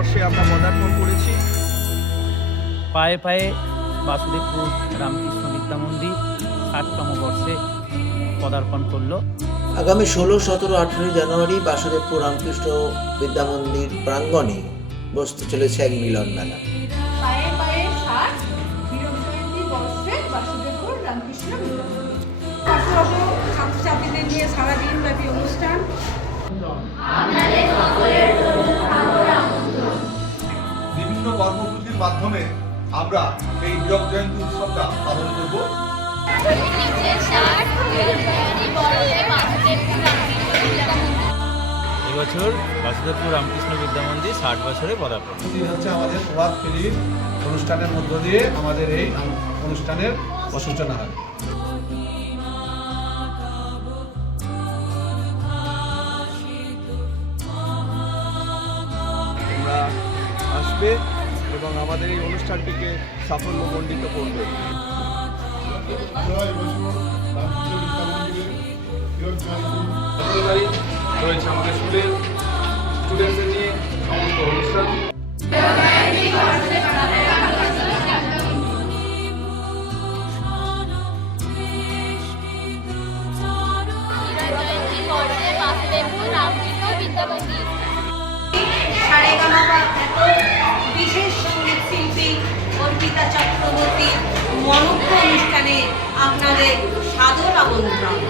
বর্ষে আমরা পদার্পণ করেছি। পায়ে পায়ে বাসুদেবপুর রামকৃষ্ণ বিদ্যা মন্দির 60তম বর্ষে পদার্পণ করলো। আগামী 16, 17, 18 জানুয়ারি বাসুদেবপুর রামকৃষ্ণ বিদ্যা মন্দির প্রাঙ্গণে বসতে চলেছে এক মিলন মেলা। পায়ে পায়ে 60 হীরক জয়ন্তী বর্ষে বাসুদেবপুর রামকৃষ্ণ বিদ্যা মন্দির। ছাত্রছাত্রীদের নিয়ে সারাদিন ব্যাপী অনুষ্ঠান। বিভিন্ন কর্মসূচির মাধ্যমে আমরা এই হীরক জয়ন্তী উৎসবটা পালন করব। এবছর বাসুদেবপুর রামকৃষ্ণ বিদ্যা মন্দির 60 বছরে পদার্পণ। হচ্ছে আমাদের প্রভাত ফেরির অনুষ্ঠানের মধ্য দিয়ে আমাদের এই অনুষ্ঠানের সূচনা হয়। তোমরা আসবে এবং আমাদের এই অনুষ্ঠানটিকে সাফল্যমণ্ডিত করবে। রয়েছে আমাদের স্কুলের স্টুডেন্টদের নিয়ে সমস্ত অনুষ্ঠান। বিশেষ শিল্পী অর্পিতা চক্রবর্তী মনোজ্ঞ অনুষ্ঠানে আপনাদের সাদর আমন্ত্রণ।